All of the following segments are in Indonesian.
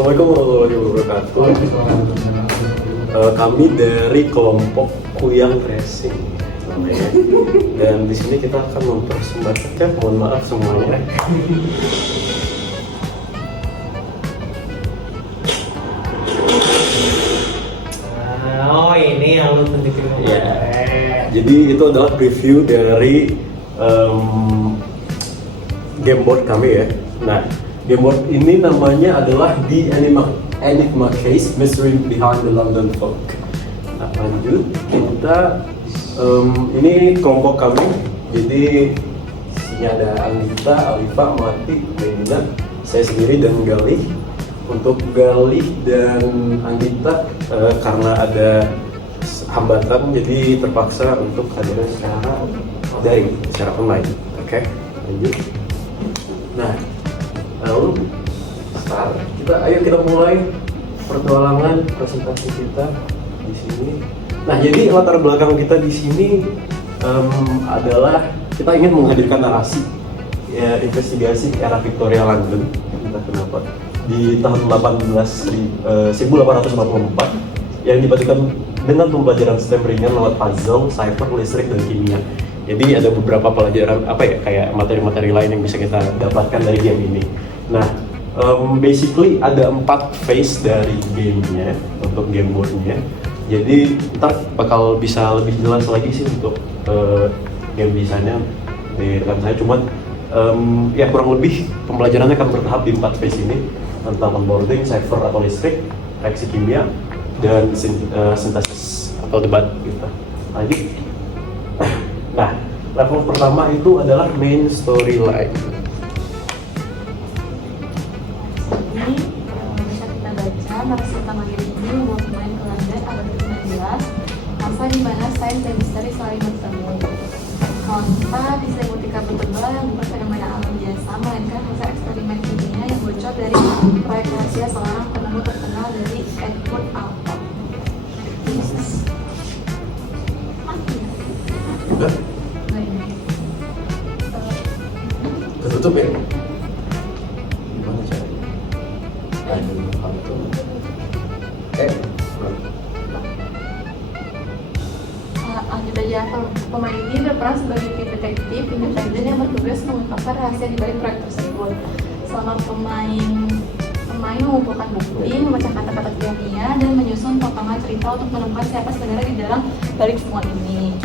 Assalamualaikum warahmatullahi wabarakatuh. Kami dari kelompok Kuyang Racing namanya. Dan di sini kita akan mempersembahkan, mohon maaf semuanya. Oh, ini yang lu tunjukin kemarin. Ya. Jadi itu adalah preview dari game board kami ya. Nah, game board ini namanya adalah The Enigma Case Mystery Behind the London Fog. Nah, lanjut kita ini kelompok kami. Jadi sini ada Anggita, Alifa, Mati, Medina, saya sendiri dan Galih. Untuk Galih dan Anggita karena ada hambatan jadi terpaksa untuk hadir secara daring, secara online. Oke, lanjut. Nah, lalu start. Ayo kita mulai pertualangan presentasi kita di sini. Nah, jadi latar belakang kita di sini adalah kita ingin menghadirkan narasi ya, investigasi era Victoria London. Entah kenapa di tahun 1884 yang dibacakan dengan pembelajaran STEM ringan lewat puzzle, cipher, listrik, dan kimia. Jadi ada beberapa pelajaran kayak materi-materi lain yang bisa kita dapatkan dari game ini. Nah, basically ada 4 phase dari gamenya untuk game boardnya. Jadi ntar bakal bisa lebih jelas lagi sih untuk game desainnya di rekan saya. Cuman ya kurang lebih pembelajarannya akan bertahap di 4 phase ini tentang onboarding, cipher atau listrik, reaksi kimia, dan sintesis atau debat gitu. Lanjut. Nah, level pertama itu adalah main storyline. Ini bisa kita baca narasi utama game ini membawa pemain ke London abad ke-19, masa di mana sains dan misteri saling bertemu. Tanpa diselimuti kabut tebal yang bukan fenomena alam biasa, melainkan masa eksperimen kimia yang bocor dari proyek rahasia seorang penemu terkenal dari Edward Alpha. Udah? Ketutup ya? Gimana caranya? Aduh, itu. Lanjut aja, pemain ini berperan sebagai tim detektif independen yang bertugas mengungkapkan rahasia di balik proyek tersebut. Selama pemain mengumpulkan bukti, membaca kata-kata kimia, dan menyusun potongan cerita untuk menemukan siapa sebenarnya di dalam balik semua ini.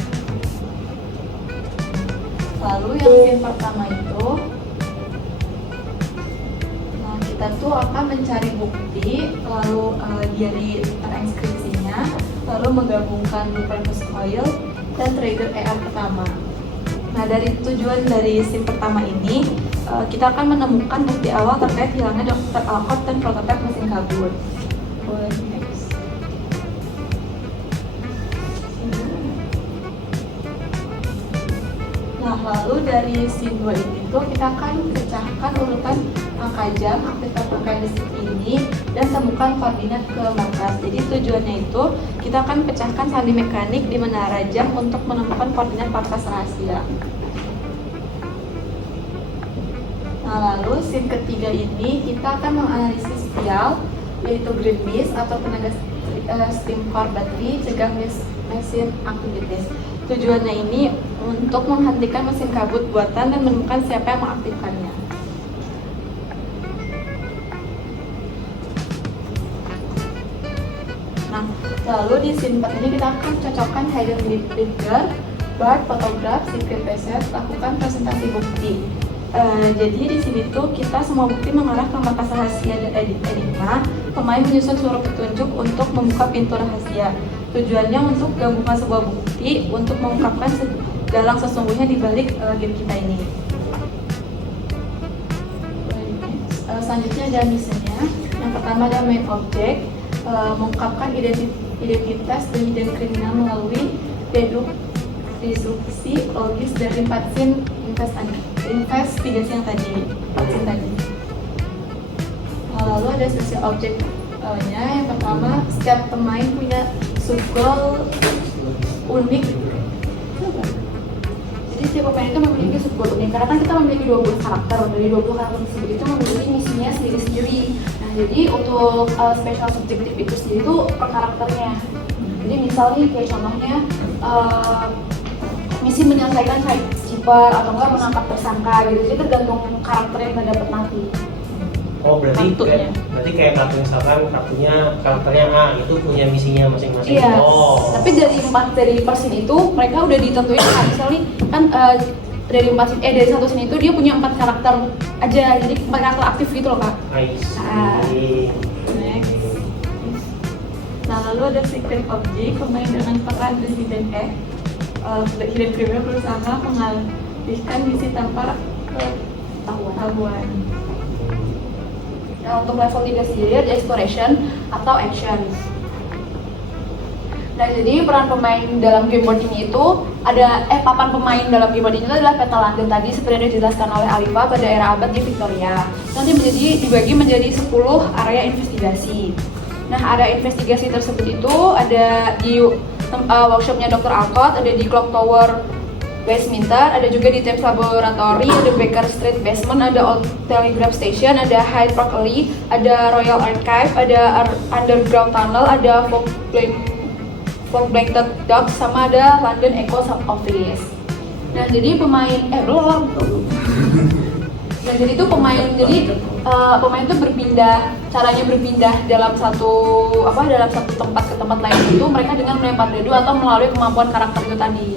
Lalu yang scene pertama itu, kita tuh akan mencari bukti, lalu diary transkripsinya, lalu menggabungkan blueprint file dan trigger ER pertama. Nah, dari tujuan dari scene pertama ini, kita akan menemukan bukti awal terkait hilangnya Dr. Alcott dan prototipe mesin kabut. Boleh next. Nah, lalu dari scene 2 ini tuh kita akan pecahkan urutan angka jam, aktifkan rangkaian listrik ini, dan temukan koordinat ke markas. Jadi tujuannya itu kita akan pecahkan sandi mekanik di menara jam untuk menemukan koordinat markas rahasia. Nah, lalu scene ketiga ini kita akan menganalisis sial, yaitu green mist atau tenaga steam core battery, cegah mesin aktivitas. Tujuannya ini untuk menghentikan mesin kabut buatan dan menemukan siapa yang mengaktifkannya. Nah, lalu di scene 4 ini kita akan cocokkan hidden trigger, bar, fotograf, secret passage, lakukan presentasi bukti. Jadi di sini tuh kita semua bukti mengarah ke markas rahasia dan enigma. Pemain menyusun seluruh petunjuk untuk membuka pintu rahasia. Tujuannya untuk gabungan sebuah bukti untuk mengungkapkan dalang sesungguhnya di balik game kita ini. Selanjutnya ada misinya. Yang pertama ada main object, mengungkapkan identitas dan hidden kriminal melalui deduksi logis dari 4 scene investigasi yang tadi, 4 scene tadi. Lalu ada special object-nya. Yang pertama, setiap pemain punya sub goal unik. Jadi setiap pemain itu memiliki subgoal unik karena kan kita memiliki 20 karakter. Dari 20 karakter tersebut itu memiliki misinya sendiri-sendiri. Nah, jadi untuk special subjektif itu sendiri itu per karakternya. Jadi misalnya kayak contohnya misi menyelesaikan cyber atau enggak menangkap tersangka gitu. Jadi tergantung karakter yang kita dapat nanti. Oh berarti Kartunya. berarti kayak kartu misalkan karakternya A itu punya misinya masing-masing. Iya. Oh. Tapi dari per scene itu mereka udah ditentuin kan, misalnya kan dari satu scene itu dia punya 4 karakter aja, jadi 4 karakter aktif gitu loh kak. I see. Next. Nah lalu ada secret object, pemain dengan peran dan hidden egg. Hidden criminal berusaha mengalihkan misi tanpa ketahuan. Nah, untuk level 3 sendiri ada exploration atau action. Nah, jadi peran pemain dalam game board ini itu ada papan pemain dalam game board ini adalah peta London tadi seperti yang dijelaskan oleh Alifa pada era abad di Victoria. Nanti dibagi menjadi 10 area investigasi. Nah, area investigasi tersebut itu ada di workshopnya Dr. Alcott, ada di Clock Tower Westminster, ada juga di Thames Laboratory, ada Baker Street Basement, ada Old Telegraph Station, ada Hyde Park Alley, ada Royal Archive, ada Underground Tunnel, ada Fort Blankton Docks, sama ada London Echo Office. Nah jadi pemain belum. Nah jadi itu pemain itu caranya berpindah dalam satu tempat ke tempat lain itu mereka dengan melempar dadu atau melalui kemampuan karakter itu tadi.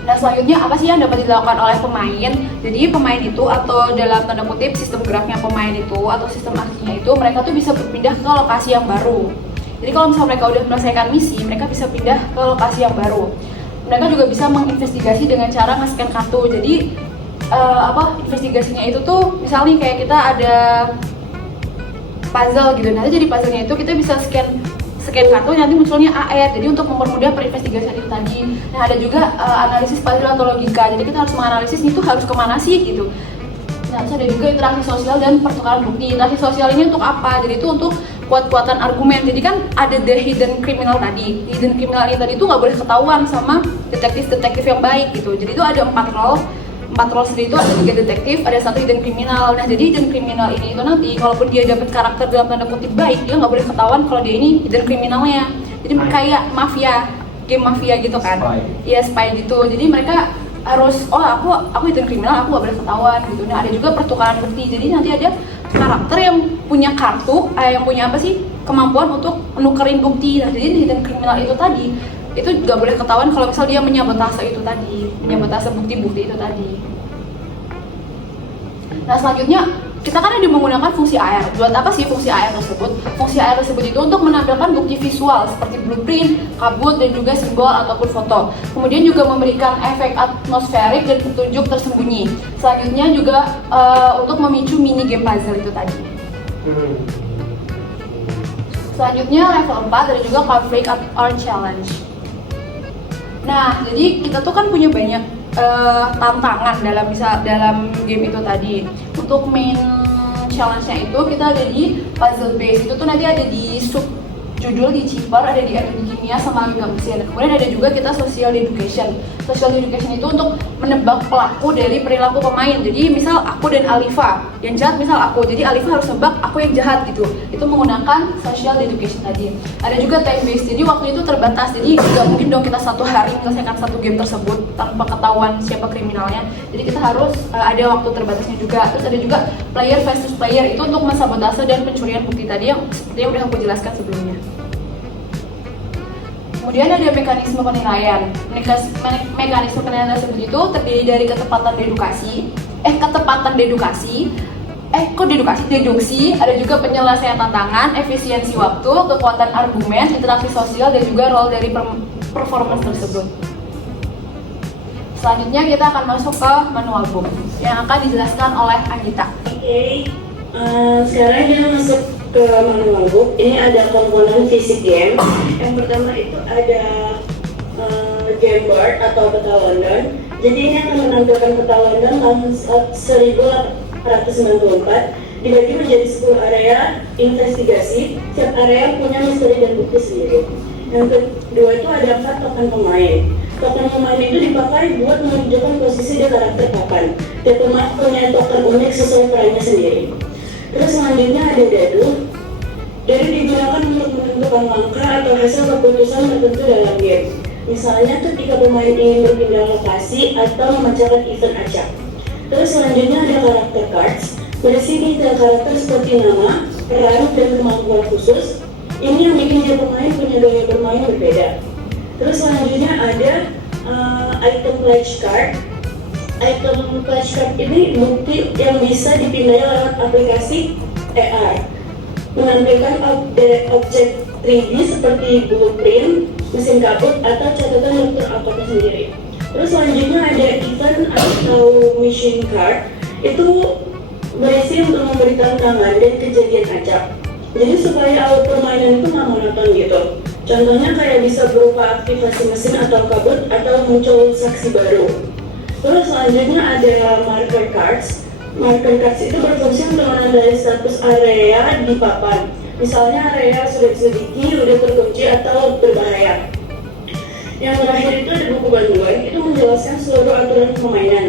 Nah selanjutnya apa sih yang dapat dilakukan oleh pemain? Jadi pemain itu atau dalam tanda kutip sistem geraknya pemain itu atau sistem aksinya itu mereka tuh bisa berpindah ke lokasi yang baru. Jadi kalau misalnya mereka udah menyelesaikan misi, mereka bisa pindah ke lokasi yang baru. Mereka juga bisa menginvestigasi dengan cara nge-scan kartu. Jadi investigasinya itu tuh misalnya kayak kita ada puzzle gitu. Nanti jadi puzzle-nya itu kita bisa scan kartu nanti munculnya AR, jadi untuk mempermudah perinvestigasian itu tadi. Nah ada juga analisis puzzle atau logika, jadi kita harus menganalisis itu harus kemana sih gitu. Nah terus ada juga interaksi sosial dan pertukaran bukti. Interaksi sosial ini untuk apa? Jadi itu untuk kuat-kuatan argumen. Jadi kan ada the hidden criminal tadi. Hidden criminal ini tadi itu nggak boleh ketahuan sama detektif yang baik gitu. Jadi itu ada 4 role sendiri itu ada 3 detektif, ada 1 hidden criminal. Nah jadi hidden criminal ini itu nanti kalaupun dia dapat karakter dalam tanda kutip baik, dia nggak boleh ketahuan kalau dia ini hidden criminalnya. Jadi kayak game mafia gitu kan. Iya spy gitu. Jadi mereka harus aku hidden criminal, aku nggak boleh ketahuan gitu. Nah ada juga pertukaran bukti. Jadi nanti ada karakter yang punya kartu, yang punya kemampuan untuk menukerin bukti. Nah jadi hidden criminal itu tadi itu nggak boleh ketahuan kalau misal dia menyabotase itu tadi, menyabotase bukti-bukti itu tadi. Nah selanjutnya kita kan ada menggunakan fungsi AR. Buat apa sih fungsi AR tersebut? Fungsi AR tersebut itu untuk menampilkan bukti visual seperti blueprint, kabut, dan juga simbol ataupun foto. Kemudian juga memberikan efek atmosferik dan petunjuk tersembunyi. Selanjutnya juga untuk memicu mini game puzzle itu tadi. Selanjutnya level 4 ada juga conflict or challenge. Nah, jadi kita tuh kan punya banyak tantangan dalam game itu tadi. Untuk main challenge-nya itu kita ada di puzzle base, itu tuh nanti ada di sub judul di Cheaper, ada di energi kimia sama logam mesin. Kemudian ada juga kita social education. Social education itu untuk menebak pelaku dari perilaku pemain. Jadi misal aku dan Alifa, yang jahat misal aku, jadi Alifa harus nebak aku yang jahat gitu. Itu menggunakan social education tadi. Ada juga time based, jadi waktu itu terbatas. Jadi nggak mungkin dong kita 1 hari menyelesaikan 1 game tersebut tanpa ketahuan siapa kriminalnya. Jadi kita harus ada waktu terbatasnya juga. Terus ada juga player versus player, itu untuk mensabotase dan pencurian bukti tadi yang seperti yang udah aku jelaskan sebelumnya. Kemudian ada mekanisme penilaian. Mekanisme penilaian tersebut itu terdiri dari deduksi, ada juga penyelesaian tantangan, efisiensi waktu, kekuatan argumen, interaksi sosial, dan juga role dari performance tersebut. Selanjutnya kita akan masuk ke manual book yang akan dijelaskan oleh Anita. Sekarang kita masuk ke manual book. Ini ada komponen fisik game. Yang pertama itu ada game board atau peta London. Jadi ini akan menampilkan peta London tahun 1894 dibagi menjadi 10 area investigasi. Setiap area punya misteri dan bukti sendiri. Yang kedua itu ada 4 token pemain. Token pemain itu dipakai buat menunjukkan posisi dan karakter papan. Tiap pemain punya token unik sesuai perannya sendiri. Terus selanjutnya ada dadu. Dadu digunakan untuk menentukan langkah atau hasil keputusan tertentu dalam game. Misalnya ketika pemain ingin berpindah lokasi atau memecahkan event acak. Terus selanjutnya ada karakter cards. Berisi detail karakter seperti nama, peran, dan kemampuan khusus. Ini yang bikin tiap pemain punya gaya bermain berbeda. Terus selanjutnya ada item pledge card. Item pledge card ini bukti yang bisa dipindai lewat aplikasi AR. Menampilkan objek 3D seperti blueprint, mesin kabut, atau catatan dokter alkohol sendiri. Terus selanjutnya ada event atau mission card. Itu berisi untuk memberi tantangan dan kejadian acak. Jadi supaya awal permainan itu nggak monoton gitu. Contohnya kayak bisa berupa aktivasi mesin atau kabut atau muncul saksi baru. Terus selanjutnya ada marker cards. Marker cards itu berfungsi untuk menandai status area di papan. Misalnya area sudah diselidiki, sudah terkunci atau berbahaya. Yang terakhir itu ada buku panduan, itu menjelaskan seluruh aturan permainan,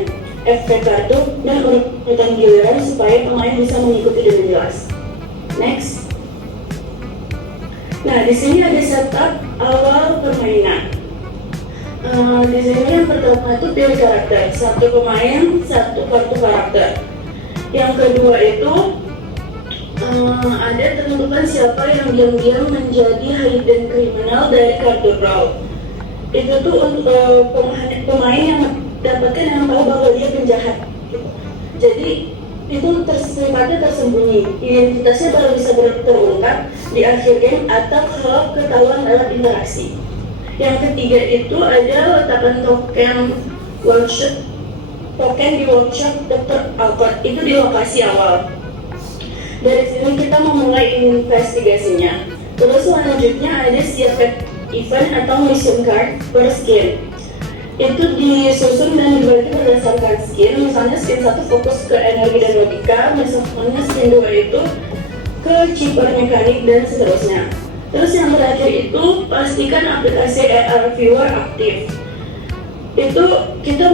efek kartu, dan urutan giliran supaya pemain bisa mengikuti dengan jelas. Next. Nah, di sini ada setup awal permainan. Di sini yang pertama itu pilih karakter, satu pemain, satu kartu karakter. Yang kedua itu ada tentukan siapa yang diam-diam menjadi hidden criminal dari kartu draw. Itu tuh untuk pemain yang dapatkan yang tahu bahwa dia penjahat. Jadi itu sifatnya tersembunyi, identitasnya baru bisa terungkap di akhir game atau kalau ketahuan lewat interaksi. Yang ketiga itu ada letakkan token di workshop Dr. Alcott, itu di lokasi awal. Dari sini kita memulai investigasinya. Terus selanjutnya ada siap event atau mission card per skin. Itu disusun dan dibagi berdasarkan skin. Misalnya skin 1 fokus ke energi dan logika, misalnya skin 2 itu ke chipper mekanik dan seterusnya. Terus yang terakhir itu pastikan aplikasi AR Viewer aktif. Itu kita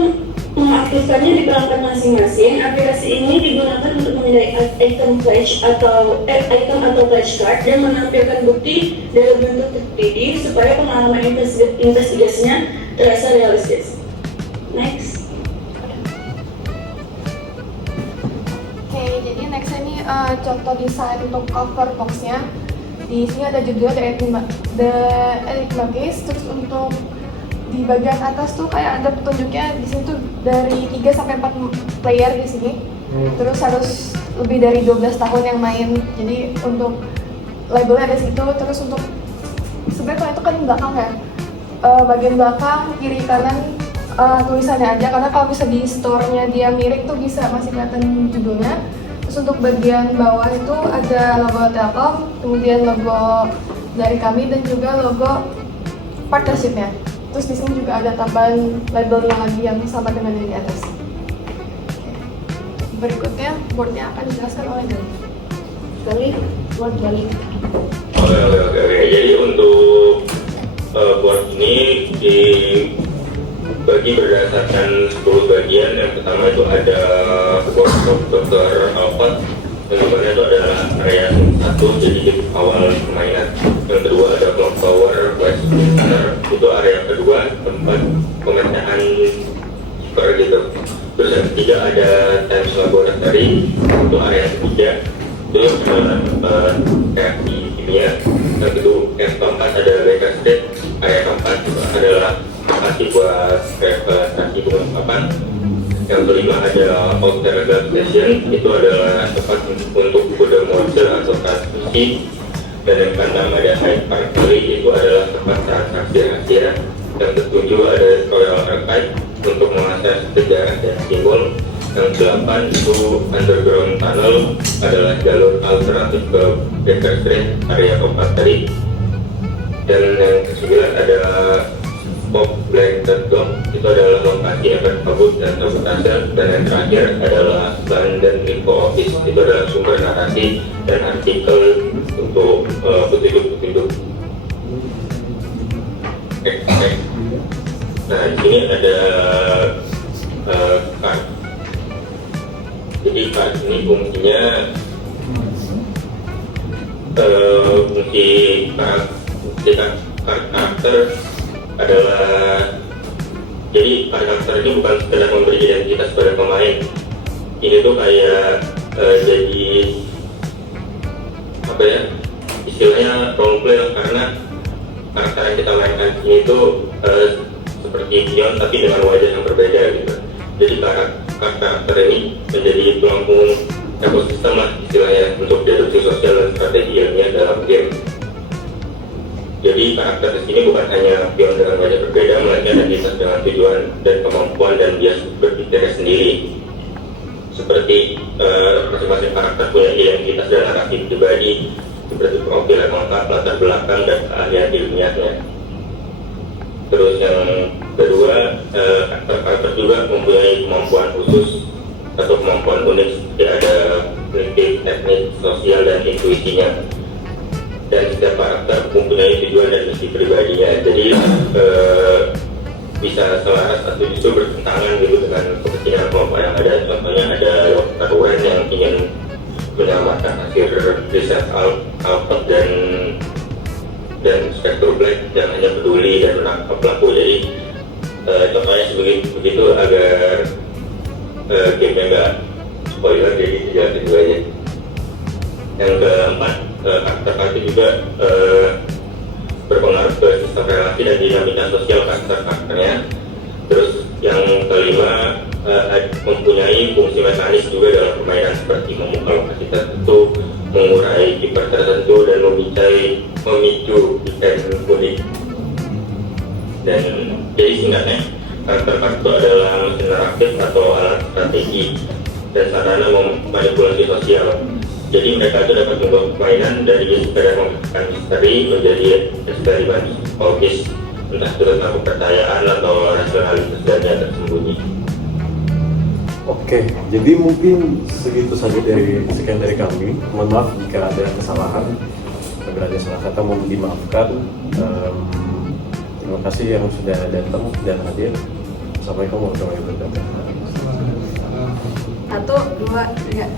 mengaktifkannya di perangkat masing-masing. Aplikasi ini digunakan untuk memindai item atau pledge card dan menampilkan bukti dalam bentuk 3D supaya pengalaman investigasinya terasa realistis. Next. Oke, jadi next ini contoh desain untuk cover boxnya. Di sini ada judul The Enigma Case. Terus untuk di bagian atas tuh kayak ada petunjuknya. Di sini tuh dari 3 sampai 4 player di sini. Terus harus lebih dari 12 tahun yang main. Jadi untuk labelnya ada situ. Terus untuk sebenarnya kalau itu kan belakang ya. Bagian belakang, kiri kanan tulisannya aja. Karena kalau bisa di store-nya dia miring tuh bisa masih kelihatan judulnya. Terus untuk bagian bawah itu ada logo Telkom, kemudian logo dari kami dan juga logo partnership-nya. Terus di sini juga ada tambahan labelnya lagi yang sama dengan yang di atas. Berikutnya boardnya akan dijelaskan oleh Gali. Gali, board Gali. Oke. Jadi untuk board ini dibagi berdasarkan 10 bagian. Yang pertama itu ada workshop Dr. Alcott, yang dimana itu adalah area 1, jadi di awal permainan. Yang kedua ada Clock Tower West Center, itu area kedua, tempat pemecahan skor gitu. Terus yang ketiga ada Times Laboratory, itu area ketiga, itu adalah reaksi kimia. Yang keempat ada Baker Street, area keempat itu adalah lokasi buat representasi pengungkapan. Yang kelima ada Outer Gas Station, itu adalah tempat untuk kode monster atau transfusi. Dan yang keenam ada Hyde Park Alley, itu adalah tempat transaksi rahasia. Yang ketujuh ada Royal Archive untuk mengakses sejarah dan simbol. Yang ke-8 itu Underground Tunnel, adalah jalur alternatif ke Baker Street, area keempat tadi. Dan yang ke-9 ada Pop Black Dog, itu adalah lokasi efek kabut dan sabotase. Dan yang terakhir adalah London Info Office, itu adalah sumber narasi dan artikel untuk petunjuk-petunjuk. Nah, sini ada card. Jadi card ini fungsinya fungsi karakter adalah, jadi karakter ini bukan sekedar memberi identitas pada pemain. Ini tuh kayak jadi apa ya, istilahnya roleplay lah, karena karakter yang kita mainkan ini tuh seperti pion tapi dengan wajah yang berbeda gitu. Jadi karakter ini menjadi pelampung ekosistem lah istilahnya untuk deduksi sosial dan strategi ilmiah dalam game. Jadi karakter di sini bukan hanya pion dengan wajah berbeda, melainkan identitas dengan tujuan dan kemampuan dan bias berpikirnya sendiri. Seperti masing-masing karakter punya identitas dan narasi pribadi, seperti profil yang lengkap, latar belakang dan keahlian ilmiahnya. Terus yang kedua, karakter juga mempunyai kemampuan khusus atau kemampuan unik, seperti ada kritik, teknik, sosial dan intuisinya. Dan setiap karakter mempunyai tujuan dan misi pribadinya. Jadi bisa selaras atau justru bertentangan gitu dengan kepentingan kelompok yang ada. Contohnya ada Dr. Wen yang ingin menyelamatkan hasil riset Alpha dan Spectre Black yang hanya peduli dan menangkap pelaku. Jadi contohnya begitu agar gamenya nggak spoiler, jadi dijelasin dulu aja. Yang keempat, karakter juga berpengaruh ke sistem relasi dan dinamika sosial karakternya. Terus yang kelima, mempunyai fungsi mekanis juga dalam permainan, seperti membuka lokasi tertentu, mengurai kiper tertentu, dan memicu event unik. Dan jadi singkatnya, karakter itu adalah mesin interaktif atau alat strategi dan sarana memanipulasi sosial. Jadi mereka itu dapat membuat permainan dari sekedar membuka misteri menjadi eksperimen psikologis, entah itu tentang kepercayaan atau rasionalitas yang tersembunyi. Oke, jadi mungkin segitu saja sekian dari kami. Mohon maaf jika ada kesalahan, apabila ada salah kata mohon dimaafkan. Terima kasih yang sudah datang dan hadir. Assalamualaikum warahmatullahi wabarakatuh. 1, 2, 3.